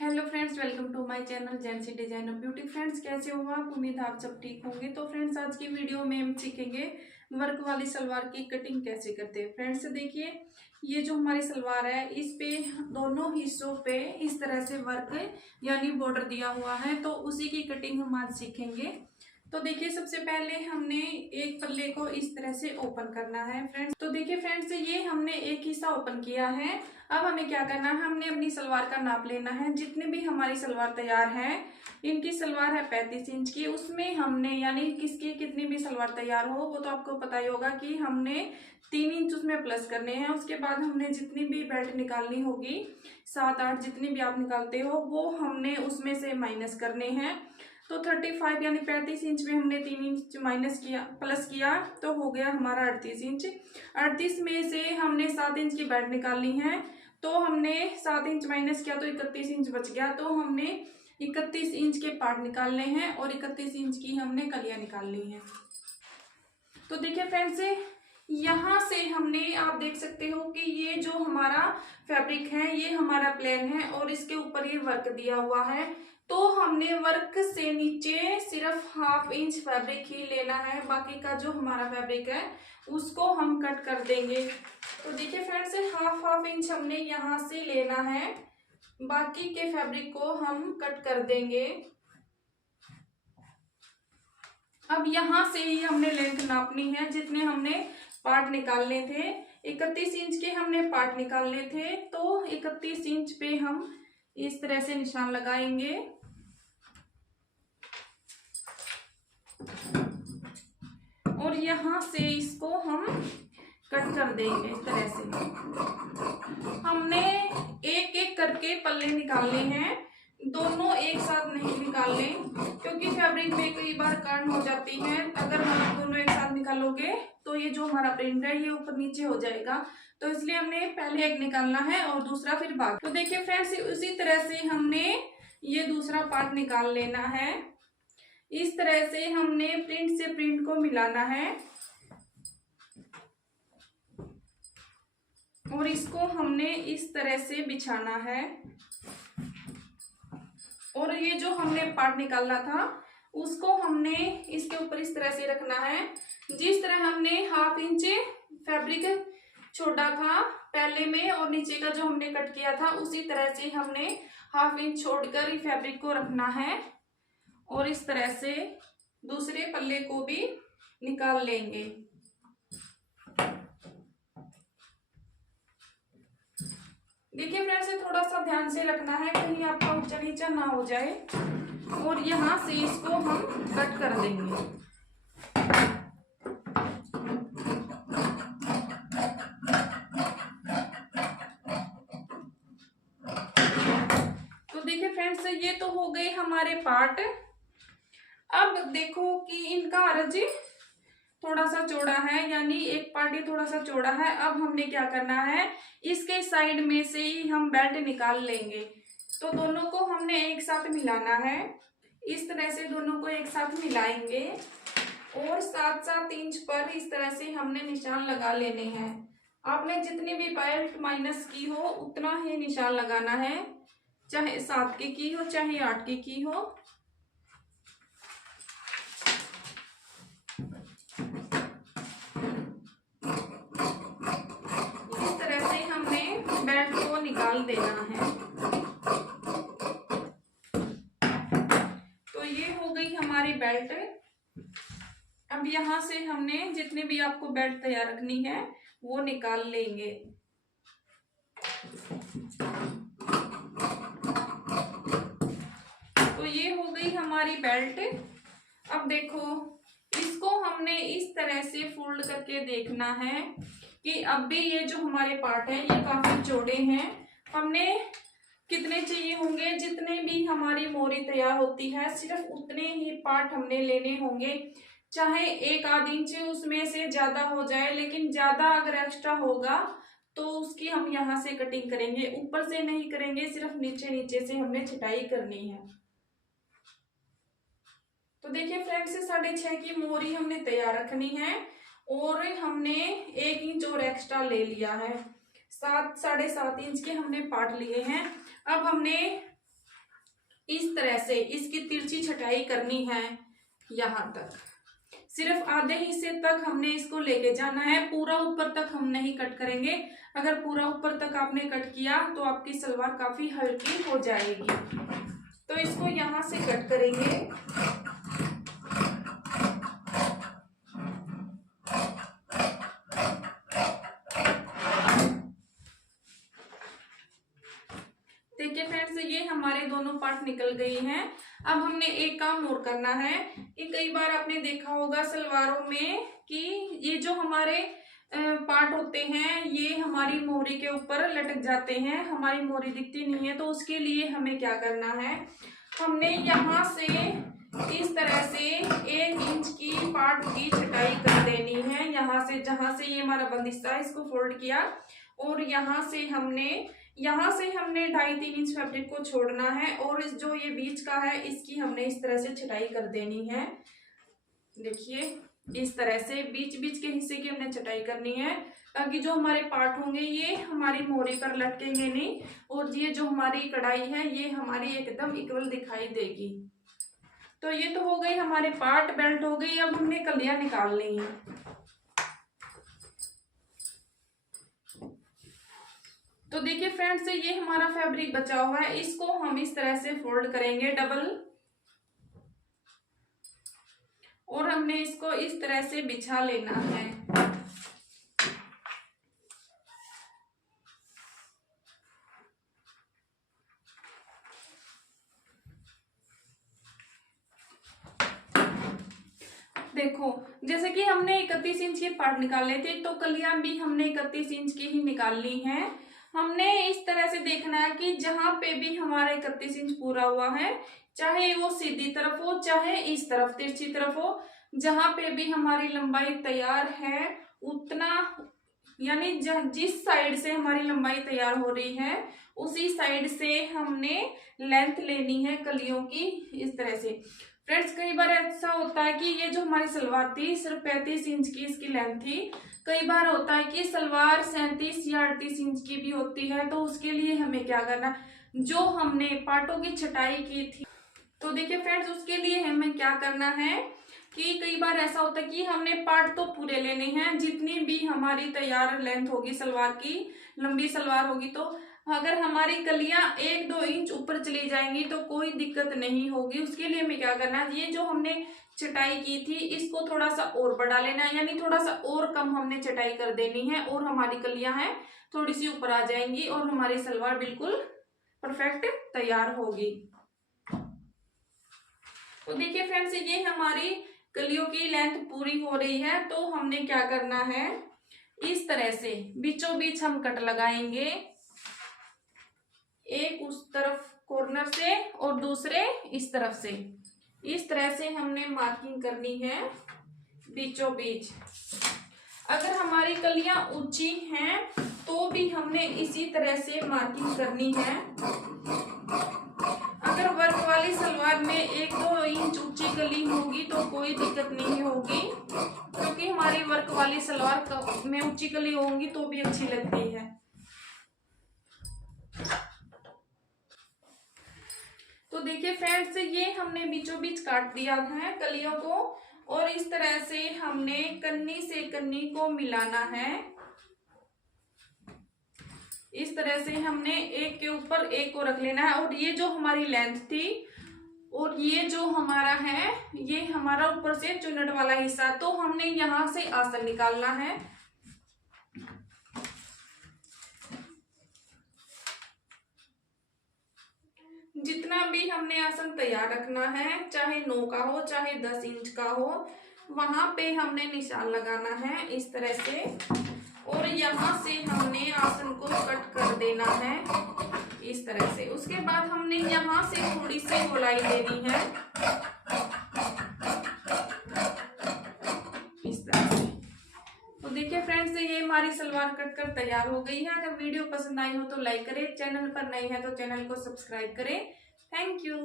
Hello friends, welcome to my channel Jency designer beauty. Friends, कैसे हो आप? उम्मीद है आप सब ठीक होंगे। तो फ्रेंड्स, आज की वीडियो में हम सीखेंगे वर्क वाली सलवार की कटिंग कैसे करते हैं। फ्रेंड्स देखिए, ये जो हमारी सलवार है इस पे दोनों हिस्सों पे इस तरह से वर्क यानी बॉर्डर दिया हुआ है, तो उसी की कटिंग हम आज सीखेंगे। तो देखिए, सबसे पहले हमने एक पल्ले को इस तरह से ओपन करना है फ्रेंड्स। तो देखिए फ्रेंड्स, ये हमने एक हिस्सा ओपन किया है। अब हमें क्या करना है, हमने अपनी सलवार का नाप लेना है। जितने भी हमारी सलवार तैयार है, इनकी सलवार है 35 इंच की, उसमें हमने यानी किसकी कितनी भी सलवार तैयार हो वो तो आपको पता ही होगा कि हमने 3 इंच उसमें प्लस करने हैं। उसके बाद हमने जितनी भी बेल्ट निकालनी होगी, 7-8 जितनी भी आप निकालते हो, वो हमने उसमें से माइनस करने हैं। तो 35 यानी 35 इंच में हमने 3 इंच माइनस किया, प्लस किया, तो हो गया हमारा 38 इंच। 38 में से हमने 7 इंच की बेल्ट निकालनी है, तो हमने 7 इंच माइनस किया तो 31 इंच बच गया। तो हमने 31 इंच के पार्ट निकालने हैं और 31 इंच की हमने कलियां निकालनी है। तो देखिए फ्रेंड्स, यहाँ से हमने, आप देख सकते हो कि ये जो हमारा फैब्रिक है ये हमारा प्लेन है और इसके ऊपर ये वर्क दिया हुआ है। तो हमने वर्क से नीचे सिर्फ 1/2 इंच फैब्रिक ही लेना है, बाकी का जो हमारा फैब्रिक है उसको हम कट कर देंगे। तो देखिए फ्रेंड्स, 1/2 इंच हमने यहाँ से लेना है, बाकी के फैब्रिक को हम कट कर देंगे। अब यहाँ से ही हमने लेंथ नापनी है, जितने हमने पार्ट निकालने थे। 31 इंच के हमने पार्ट निकालने थे, तो 31 इंच पे हम इस तरह से निशान लगाएंगे और यहाँ से इसको हम कट कर देंगे इस तरह से। हमने एक एक करके पल्ले निकालने हैं, दोनों एक साथ नहीं निकालने, क्योंकि फैब्रिक में कई बार कर्न हो जाती है। अगर हम दोनों एक साथ निकालोगे तो ये जो हमारा प्रिंट है ये ऊपर नीचे हो जाएगा, तो इसलिए हमने पहले एक निकालना है और दूसरा फिर बाकी। तो देखिए फ्रेंड्स, उसी तरह से हमने ये दूसरा पार्ट निकाल लेना है। इस तरह से हमने प्रिंट से प्रिंट को मिलाना है और इसको हमने इस तरह से बिछाना है। और ये जो हमने पार्ट निकालना था उसको हमने इसके ऊपर इस तरह से रखना है। जिस तरह हमने 1/2 इंच फैब्रिक छोड़ा था पहले में और नीचे का जो हमने कट किया था, उसी तरह से हमने 1/2 इंच छोड़कर फैब्रिक को रखना है और इस तरह से दूसरे पल्ले को भी निकाल लेंगे। देखिए फ्रेंड्स, थोड़ा सा ध्यान से रखना है, कहीं आपका ऊंचा नीचा ना हो जाए। और यहाँ से इसको हम कट कर देंगे। तो देखिए फ्रेंड्स, ये तो हो गए हमारे पार्ट। अब देखो कि इनका अर्ज थोड़ा सा चौड़ा है, यानी एक पार्ट ये थोड़ा सा चौड़ा है। अब हमने क्या करना है, इसके साइड में से ही हम बेल्ट निकाल लेंगे। तो दोनों को हमने एक साथ मिलाना है, इस तरह से दोनों को एक साथ मिलाएंगे और 7-7 इंच पर इस तरह से हमने निशान लगा लेने हैं। आपने जितनी भी बेल्ट माइनस की हो उतना ही निशान लगाना है, चाहे 7 की हो चाहे 8 की हो। इस तरह से हमने बेल्ट को निकाल देना है। तो ये हो गई हमारी बेल्ट। अब यहाँ से हमने जितने भी आपको बेल्ट तैयार रखनी है वो निकाल लेंगे। तो ये हो गई हमारी बेल्ट। अब देखो, इसको हमने इस तरह से फोल्ड करके देखना है कि अब भी ये जो हमारे पार्ट है ये काफी चौड़े हैं। हमने कितने चाहिए होंगे, जितने भी हमारी मोरी तैयार होती है सिर्फ उतने ही पार्ट हमने लेने होंगे। चाहे 1-8 इंच उसमें से ज्यादा हो जाए, लेकिन ज्यादा अगर एक्स्ट्रा होगा तो उसकी हम यहाँ से कटिंग करेंगे, ऊपर से नहीं करेंगे, सिर्फ नीचे नीचे से हमने छटाई करनी है। तो देखिए फ्रेंड्स, 6.5 की मोरी हमने तैयार रखनी है और हमने 1 इंच और एक्स्ट्रा ले लिया है। 7-7.5 इंच के हमने पार्ट लिए हैं। अब हमने इस तरह से इसकी तिरछी छटाई करनी है यहाँ तक। सिर्फ आधे हिस्से तक हमने इसको लेके जाना है, पूरा ऊपर तक हम नहीं कट करेंगे। अगर पूरा ऊपर तक आपने कट किया तो आपकी सलवार काफी हल्की हो जाएगी। तो इसको यहाँ से कट करेंगे। देखिए फ्रेंड्स, ये हमारे दोनों पार्ट निकल गई हैं। अब हमने एक काम और करना है कि कई बार आपने देखा होगा सलवारों में कि ये जो हमारे पार्ट होते हैं ये हमारी मोहरी के ऊपर लटक जाते हैं, हमारी मोहरी दिखती नहीं है। तो उसके लिए हमें क्या करना है, हमने यहाँ से इस तरह से 1 इंच की पार्ट की छटाई कर देनी है। यहाँ से जहां से ये हमारा बंद हिस्सा है इसको फोल्ड किया और यहाँ से हमने 2.5-3 इंच फैब्रिक को छोड़ना है और इस जो ये बीच का है इसकी हमने इस तरह से छटाई कर देनी है। देखिए इस तरह से बीच बीच के हिस्से की हमने छटाई करनी है ताकि जो हमारे पार्ट होंगे ये हमारी मोहरी पर लटकेंगे नहीं और ये जो हमारी कढ़ाई है ये हमारी एकदम इक्वल दिखाई देगी। तो ये तो हो गई हमारे पार्ट, बेल्ट हो गई। अब हमने कलियां निकालनी है। तो देखिए फ्रेंड्स, ये हमारा फैब्रिक बचा हुआ है, इसको हम इस तरह से फोल्ड करेंगे डबल और हमने इसको इस तरह से बिछा लेना है। देखो जैसे कि हमने 31 इंच के पार्ट निकाले थे तो कलियां भी हमने 31 इंच की ही निकालनी है। हमने इस तरह से देखना है कि जहां पे भी हमारा 31 इंच पूरा हुआ है, चाहे वो सीधी तरफ हो चाहे इस तरफ तिरछी तरफ हो, जहां पे भी हमारी लंबाई तैयार है उतना, यानी जिस साइड से हमारी लंबाई तैयार हो रही है उसी साइड से हमने लेंथ लेनी है कलियों की इस तरह से। फ्रेंड्स कई बार ऐसा होता है कि ये जो हमारी सलवार थी सिर्फ 35 इंच की इसकी लेंथ थी, कई बार होता है कि सलवार 37 या 38 इंच की भी होती है। तो उसके लिए हमें क्या करना, जो हमने पार्टों की छटाई की थी, तो देखिए फ्रेंड्स उसके लिए हमें क्या करना है कि कई बार ऐसा होता है कि हमने पार्ट तो पूरे लेने हैं, जितनी भी हमारी तैयार लेंथ होगी सलवार की, लंबी सलवार होगी, तो अगर हमारी कलियां 1-2 इंच ऊपर चली जाएंगी तो कोई दिक्कत नहीं होगी। उसके लिए हमें क्या करना है, ये जो हमने चटाई की थी इसको थोड़ा सा और बढ़ा लेना है, यानी थोड़ा सा और कम हमने चटाई कर देनी है और हमारी कलियां हैं थोड़ी सी ऊपर आ जाएंगी और हमारी सलवार बिल्कुल परफेक्ट तैयार होगी। तो देखिए फ्रेंड्स, ये हमारी कलियों की लेंथ पूरी हो रही है। तो हमने क्या करना है, इस तरह से बीचों बीच हम कट लगाएंगे, एक उस तरफ कॉर्नर से और दूसरे इस तरफ से। इस तरह से हमने मार्किंग करनी है बीचों बीच। अगर हमारी कलियां ऊंची हैं तो भी हमने इसी तरह से मार्किंग करनी है। अगर वर्क वाली सलवार में 1-2 इंच ऊंची कली होगी तो कोई दिक्कत नहीं होगी, क्योंकि हमारी वर्क वाली सलवार में ऊंची कली होंगी तो भी अच्छी लगती है। तो देखिए फ्रेंड्स, ये हमने बीचों बीच काट दिया है कलियों को और इस तरह से हमने कन्नी से कन्नी को मिलाना है। इस तरह से हमने एक के ऊपर एक को रख लेना है और ये जो हमारी लेंथ थी और ये जो हमारा है ये हमारा ऊपर से चुन्नट वाला हिस्सा, तो हमने यहां से आसन निकालना है। जितना भी हमने आसन तैयार रखना है, चाहे 9 का हो चाहे 10 इंच का हो, वहां पे हमने निशान लगाना है इस तरह से और यहाँ से हमने आसन को कट कर देना है इस तरह से। उसके बाद हमने यहाँ से थोड़ी सी गोलाई देनी है इस तरह से। तो देखिए फ्रेंड्स, ये हमारी सलवार कट कर तैयार हो गई है। अगर वीडियो पसंद आई हो तो लाइक करें, चैनल पर नए हैं तो चैनल को सब्सक्राइब करें। Thank you.